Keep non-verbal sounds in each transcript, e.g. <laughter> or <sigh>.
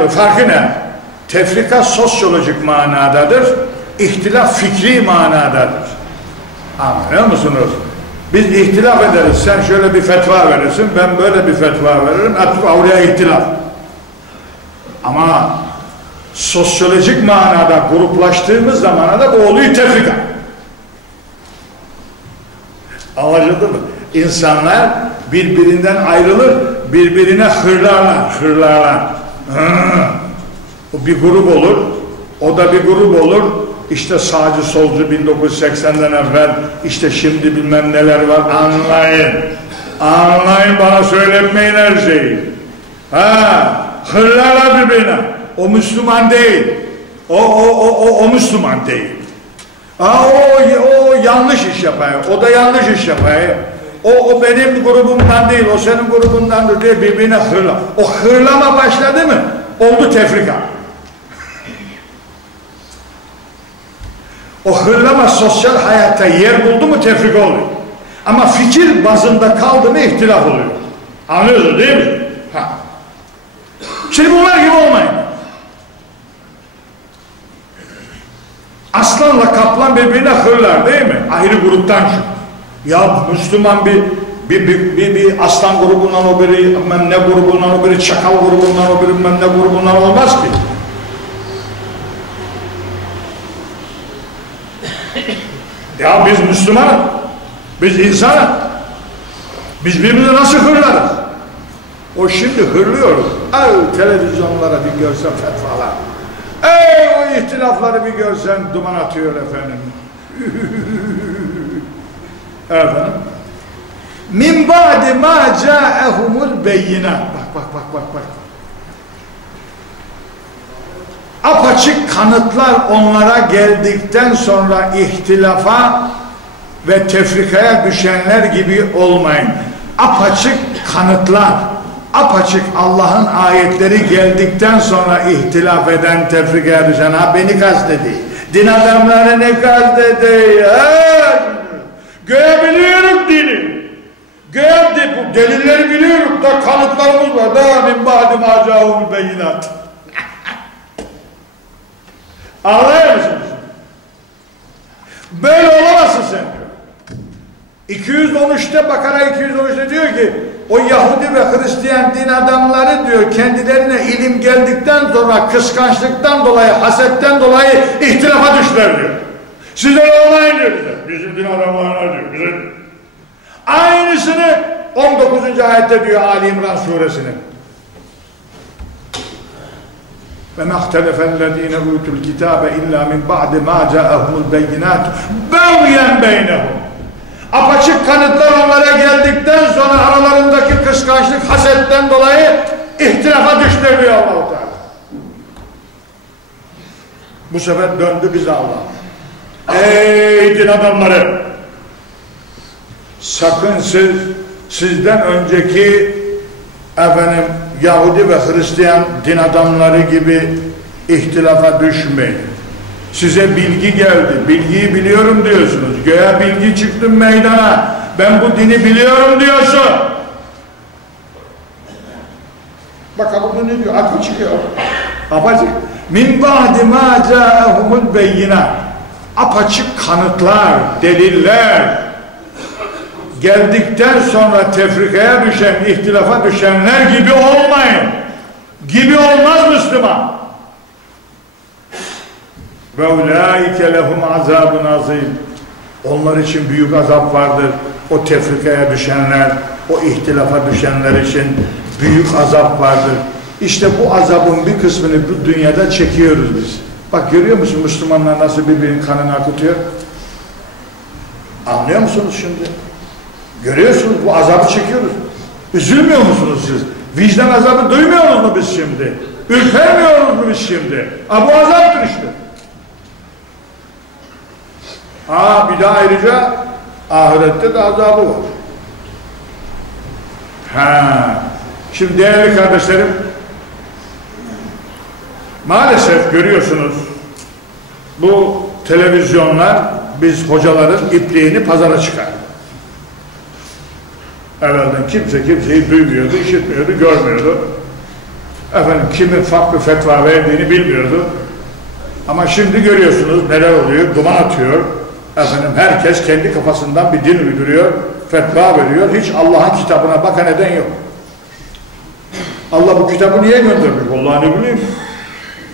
ayrılığı farkı ne? Tefrika sosyolojik manadadır, ihtilaf fikri manadadır. Anlıyor musunuz? Biz ihtilaf ederiz. Sen şöyle bir fetva verirsin, ben böyle bir fetva veririm. Artık oraya ihtilaf. Ama sosyolojik manada gruplaştığımız zamana bu oluyor tefrika. Anlaşıldı mı? İnsanlar birbirinden ayrılır, birbirine hırlarlar, hırlarlar. O bir grup olur, o da bir grup olur. İşte sağcı solcu 1980'den evvel, işte şimdi bilmem neler var anlayın. Anlayın bana söyletmeyin her şeyi. Ha, hırlarlar birbirine. O Müslüman değil. O, o, o, o, o Müslüman değil. Aa, o, o yanlış iş yapıyor. O da yanlış iş yapıyor. O, o benim grubumdan değil, o senin grubundandır diye birbirine hırla. O hırlama başladı mı? Oldu tefrika. O hırlama sosyal hayatta yer buldu mu tefrika oluyor. Ama fikir bazında kaldı mı ihtilaf oluyor. Anlıyorsunuz değil mi? Ha. Şimdi bunlar gibi olmayın. Aslanla kaplan birbirine hırlar değil mi? Ayrı gruptan şu. Ya Müslüman bir bir, bir, bir, bir aslan grubundan o biri, ne grubundan o biri, çakal grubundan o biri, ne grubundan olmaz ki. <coughs> ya biz Müslüman, biz insan, biz birbirimizi nasıl hırlarız? O şimdi hırlıyoruz. Ay televizyonlara bir görsen fetvalar. Ey o ihtilafları bir görsen duman atıyor efendim. <laughs> efendim. Min ba'di ma ca'ehumul beyinat. Bak bak bak bak bak. Apaçık kanıtlar onlara geldikten sonra ihtilafa ve tefrikaya düşenler gibi olmayın. Apaçık kanıtlar apaçık Allah'ın ayetleri geldikten sonra ihtilaf eden, tefrikaya düşen, ha beni kastedi. Din adamları ne kastedi? Ha? Görebiliyorum dini. Göğe bu delilleri biliyorum da kanıtlarımız var. Da min ba'di ma beyinat. <laughs> Anlıyor musunuz? Böyle olamazsın sen diyor. 213'te Bakara 213'te diyor ki o Yahudi ve Hristiyan din adamları diyor kendilerine ilim geldikten sonra kıskançlıktan dolayı, hasetten dolayı ihtilafa düşler diyor. Sizler olmayın diyor bize. Bizim din adamlarına diyor. Bize. Aynısını 19. ayette diyor Ali İmran suresinin. Ve mehtelefellezine utul kitabe illa min ba'di ma ca'ahumul beyinat bevyen beynehum. Apaçık kanıtlar onlara geldikten sonra aralarındaki kıskançlık hasetten dolayı ihtilafa düştü diyor Allah-u Teala. Bu sefer döndü bize Allah. Ey din adamları! Sakın siz, sizden önceki efendim Yahudi ve Hristiyan din adamları gibi ihtilafa düşmeyin. Size bilgi geldi. Bilgiyi biliyorum diyorsunuz. Göğe bilgi çıktı meydana. Ben bu dini biliyorum diyorsun. Bakalım bu ne diyor? Aklı çıkıyor. Apaçık. Min ba'di ma ca'ahumul beyina. Apaçık kanıtlar, deliller geldikten sonra tefrikaya düşen, ihtilafa düşenler gibi olmayın. Gibi olmaz Müslüman. Ve ulaike lehum azabun azim. Onlar için büyük azap vardır. O tefrikaya düşenler, o ihtilafa düşenler için büyük azap vardır. İşte bu azabın bir kısmını bu dünyada çekiyoruz biz. Bak görüyor musun Müslümanlar nasıl birbirinin kanını akıtıyor? Anlıyor musunuz şimdi? Görüyorsunuz bu azabı çekiyoruz. Üzülmüyor musunuz siz? Vicdan azabı duymuyoruz mu biz şimdi? Ürpermiyoruz mu biz şimdi? Ha bu azaptır işte. Ha bir daha ayrıca ahirette de azabı var. Ha. Şimdi değerli kardeşlerim maalesef görüyorsunuz bu televizyonlar biz hocaların ipliğini pazara çıkar. Evvelden kimse kimseyi duymuyordu, işitmiyordu, görmüyordu. Efendim kimin farklı fetva verdiğini bilmiyordu. Ama şimdi görüyorsunuz neler oluyor. Duman atıyor. Efendim herkes kendi kafasından bir din uyduruyor. Fetva veriyor. Hiç Allah'ın kitabına bakan eden yok. Allah bu kitabı niye göndermiş? Vallahi ne bileyim.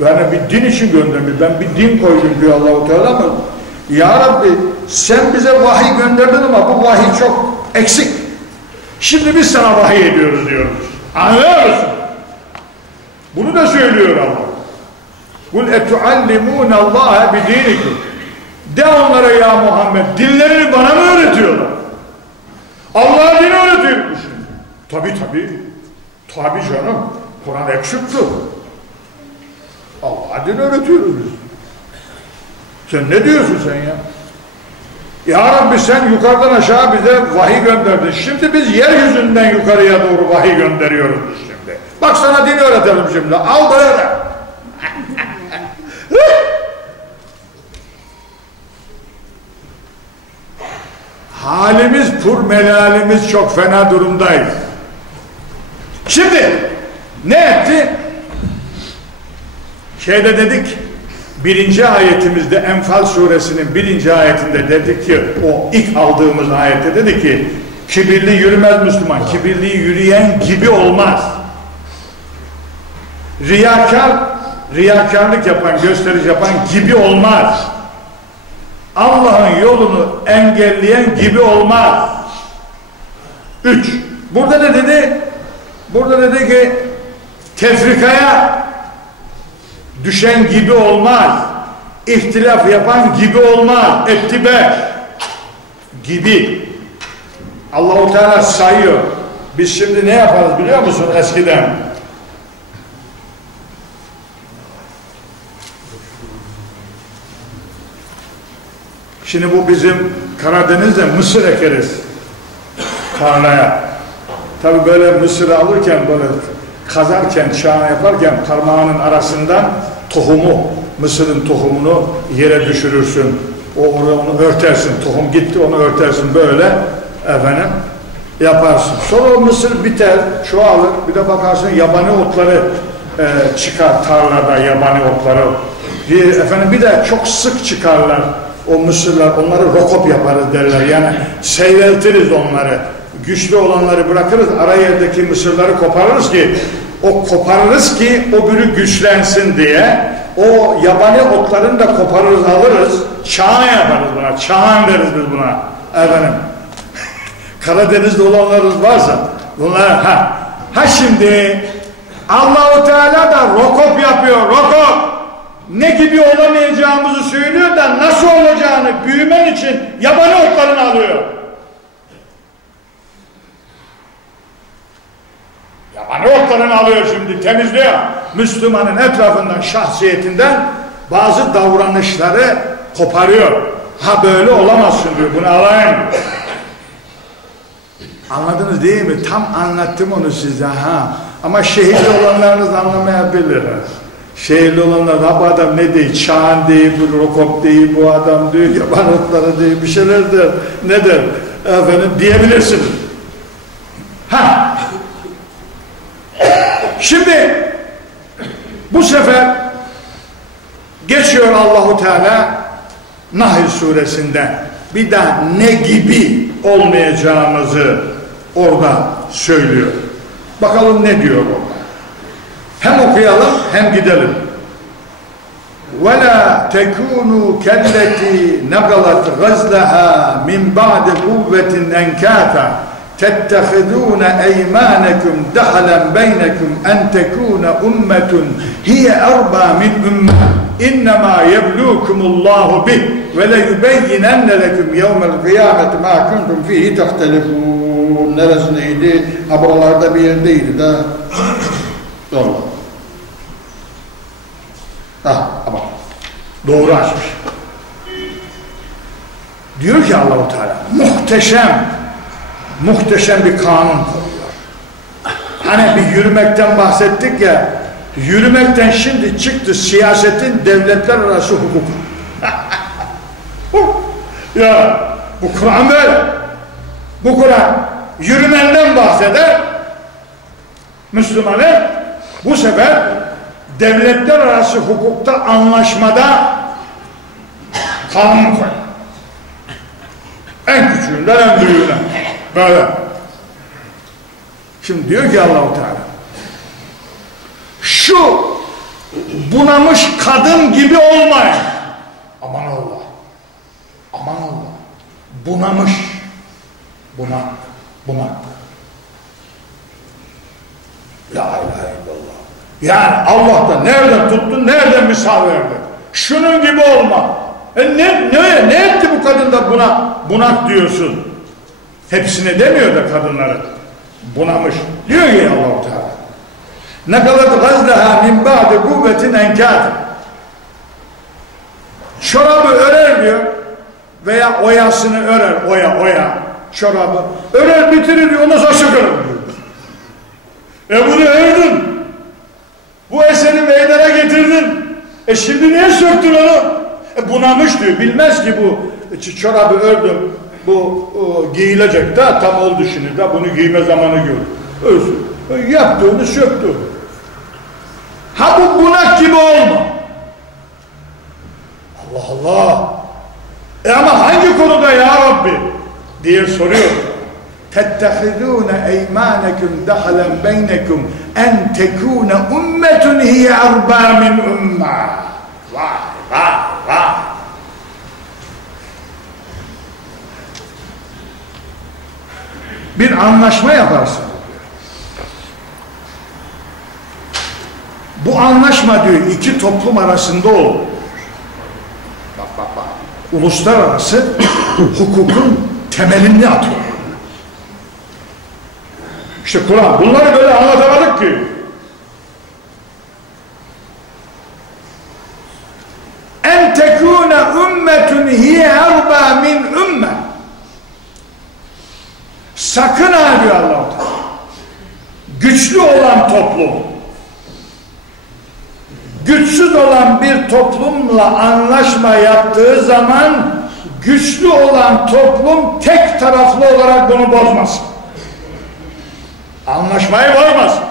Yani bir din için göndermiş. Ben bir din koydum diyor Allahu Teala mı? Ya Rabbi sen bize vahiy gönderdin ama bu vahiy çok eksik. Şimdi biz sana vahiy ediyoruz diyoruz. Anlıyor musun? Bunu da söylüyor Allah. Kul etuallimûne Allah'a bidinikum. De onlara ya Muhammed dinlerini bana mı öğretiyorlar? Allah'a din öğretiyormuş. Tabi tabi. Tabi canım. Kur'an eksikti. Allah'a din öğretiyoruz. Sen ne diyorsun sen ya? Ya Rabbi sen yukarıdan aşağı bize vahiy gönderdin. Şimdi biz yeryüzünden yukarıya doğru vahiy gönderiyoruz biz şimdi. Bak sana din öğretelim şimdi. Al böyle. <laughs> Halimiz pur melalimiz çok fena durumdayız. Şimdi ne etti? Şeyde dedik birinci ayetimizde Enfal suresinin birinci ayetinde dedik ki o ilk aldığımız ayette dedi ki kibirli yürümez Müslüman. Kibirli yürüyen gibi olmaz. Riyakar, riyakarlık yapan, gösteriş yapan gibi olmaz. Allah'ın yolunu engelleyen gibi olmaz. Üç. Burada ne dedi? Burada dedi ki tefrikaya düşen gibi olmaz. İhtilaf yapan gibi olmaz. Ettibe gibi. Allahu Teala sayıyor. Biz şimdi ne yaparız biliyor musun eskiden? Şimdi bu bizim Karadeniz'de mısır ekeriz tarlaya. Tabi böyle mısır alırken böyle kazarken, çağ yaparken parmağının arasından tohumu, mısırın tohumunu yere düşürürsün. O onu örtersin. Tohum gitti onu örtersin böyle efendim yaparsın. Sonra o mısır biter, çoğalır. Bir de bakarsın yabani otları e, çıkar tarlada yabani otları. Bir, efendim bir de çok sık çıkarlar o mısırlar. Onları rokop yaparız derler. Yani seyreltiriz onları. Güçlü olanları bırakırız. Ara yerdeki mısırları koparırız ki o koparırız ki o bürü güçlensin diye o yabani otlarını da koparırız alırız. Çağan yaparız buna. Çağan deriz biz buna. Efendim. <laughs> Karadeniz'de olanlarınız varsa bunlar ha. Ha şimdi Allahu Teala da rokop yapıyor. Rokop. Ne gibi olamayacağımızı söylüyor da nasıl olacağını büyümen için yabani otlarını alıyor. Yabani otlarını alıyor şimdi temizliyor. Müslümanın etrafından şahsiyetinden bazı davranışları koparıyor. Ha böyle olamazsın diyor bunu alayım. Anladınız değil mi? Tam anlattım onu size ha. Ama şehirli olanlarınız anlamayabilir. Şehirli olanlar ha bu adam ne değil? Çağan değil, bu rokop değil, bu adam diyor, yaban otları değil, bir şeyler der. Ne der? Efendim diyebilirsiniz. Ha. Şimdi bu sefer geçiyor Allahu Teala Nahl suresinde bir daha ne gibi olmayacağımızı orada söylüyor. Bakalım ne diyor orada. Hem okuyalım hem gidelim. وَلَا تَكُونُوا كَلَّتِي نَقَلَتْ غَزْلَهَا مِنْ بَعْدِ قُوَّةٍ اَنْكَاثًا تَتَّخِذُونَ اَيْمَانَكُمْ دَخَلًا بَيْنَكُمْ اَنْ تَكُونَ اُمَّةٌ هِيَ اَرْبَى مِنْ اُمَّةٍ اِنَّمَا يَبْلُوكُمُ اللّٰهُ بِهِ وَلَيُبَيِّنَنَّ لَكُمْ يَوْمَ الْقِيَامَةِ مَا كُنْتُمْ فِيهِ تَخْتَلِفُونَ Neresindeydi? Ha buralarda bir yerdeydi de. Doğru. Ha ama doğru açmış. Diyor ki Allahu Teala muhteşem muhteşem bir kanun koyuyor. Hani bir yürümekten bahsettik ya yürümekten şimdi çıktı siyasetin devletler arası hukuk. <laughs> ya bu Kur'an böyle. Bu Kur'an yürümenden bahseder Müslümanı Bu sefer devletler arası hukukta anlaşmada kanun koy. En küçüğünden en büyüğüne. Böyle. Şimdi diyor ki Allahu Teala şu bunamış kadın gibi olmayın. Aman Allah. Aman Allah. Bunamış. Bunak. Bunak. La ilahe illallah. Yani Allah da nereden tuttu, nereden misal verdi? Şunun gibi olma. E ne, ne, ne etti bu kadın da buna bunak diyorsun? Hepsine demiyor da kadınları. Bunamış. Diyor ki Allah-u Teala. Ne kadar gazleha min ba'di kuvvetin enkâd. Çorabı örer diyor. Veya oyasını örer, oya oya. Çorabı örer bitirir diyor, ondan sonra sökülür diyor. E bunu ördün. Bu eseri meydana getirdin. E şimdi niye söktün onu? E bunamış diyor. Bilmez ki bu çorabı ördüm. Bu o, giyilecek de tam oldu şimdi de bunu giyme zamanı gör. Ölsün. E, yaptığını söktü. Ha bu bunak gibi olma. Allah Allah. E ama hangi konuda ya Rabbi? diye soruyor. تتخذون أيمانكم دخلا بينكم أن تكون أمة هي أربى من أمة vay Bir anlaşma yaparsın. Bu anlaşma diyor iki toplum arasında olur. Bak bak bak. Uluslararası <coughs> hukukun temelini atıyor. İşte Kur'an bunları böyle anlatamadık ki en tekune ümmetun hiye erba min ümme sakın ha diyor allah güçlü olan toplum güçsüz olan bir toplumla anlaşma yaptığı zaman güçlü olan toplum tek taraflı olarak bunu bozmasın anlaşmayı bozmasın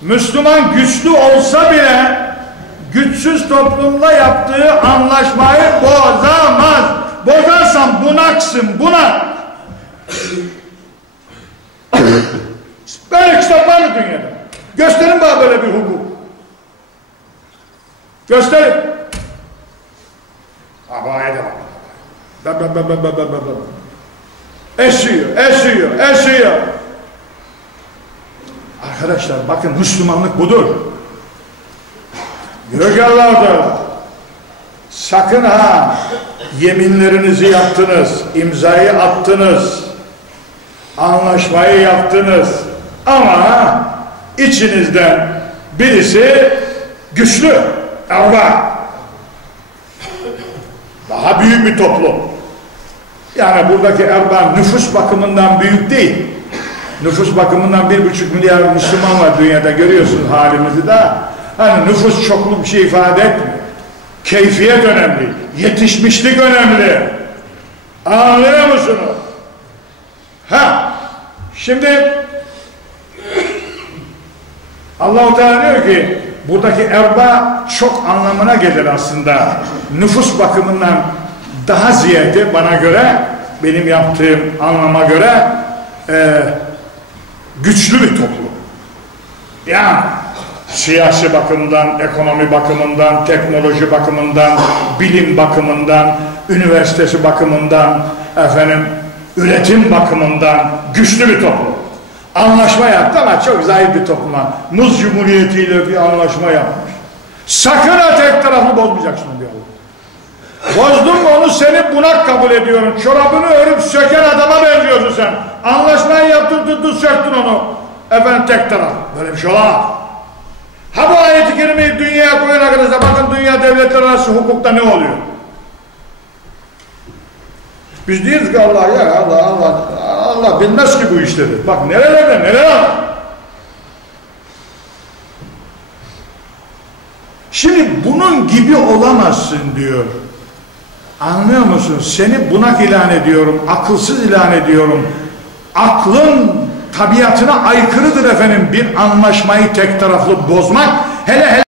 Müslüman güçlü olsa bile güçsüz toplumla yaptığı anlaşmayı bozamaz. Bozarsan bunaksın, bunak. <laughs> mı dünyada? Gösterin bana böyle bir hukuk. Gösterin. Ama edemem. Ben ben ben ben ben ben ben. Esiyor, esiyor, esiyor. Arkadaşlar bakın Müslümanlık budur. Teala sakın ha yeminlerinizi yaptınız, imzayı attınız, anlaşmayı yaptınız ama içinizden birisi güçlü, erba daha büyük bir toplum. Yani buradaki erba nüfus bakımından büyük değil. Nüfus bakımından bir buçuk milyar Müslüman var dünyada görüyorsun halimizi de. Hani nüfus çoklu bir şey ifade etmiyor. Keyfiyet önemli. Yetişmişlik önemli. Anlıyor musunuz? Ha, şimdi Allah-u Teala diyor ki buradaki erba çok anlamına gelir aslında. Nüfus bakımından daha ziyade bana göre benim yaptığım anlama göre e, güçlü bir toplum. Yani siyasi bakımdan, ekonomi bakımından, teknoloji bakımından, bilim bakımından, üniversitesi bakımından, efendim üretim bakımından güçlü bir toplum. Anlaşma yaptı ama çok zayıf bir topluma. Muz Cumhuriyeti ile bir anlaşma yapmış. Sakın ha tek taraflı bozmayacaksın diyor Allah. Bozdun mu onu seni bunak kabul ediyorum. Çorabını örüp söken adama benziyorsun sen. Anlaşmayı yaptın tuttun söktün onu. Efendim tek taraf. Böyle bir şey olamaz. Ha bu ayeti kerimeyi dünyaya koyun arkadaşlar. Bakın dünya devletler arası hukukta ne oluyor? Biz diyoruz ki Allah ya Allah Allah Allah bilmez ki bu işleri. Bak nerelerde neler Şimdi bunun gibi olamazsın diyor. Anlıyor musun? Seni bunak ilan ediyorum, akılsız ilan ediyorum. Aklın tabiatına aykırıdır efendim bir anlaşmayı tek taraflı bozmak. Hele hele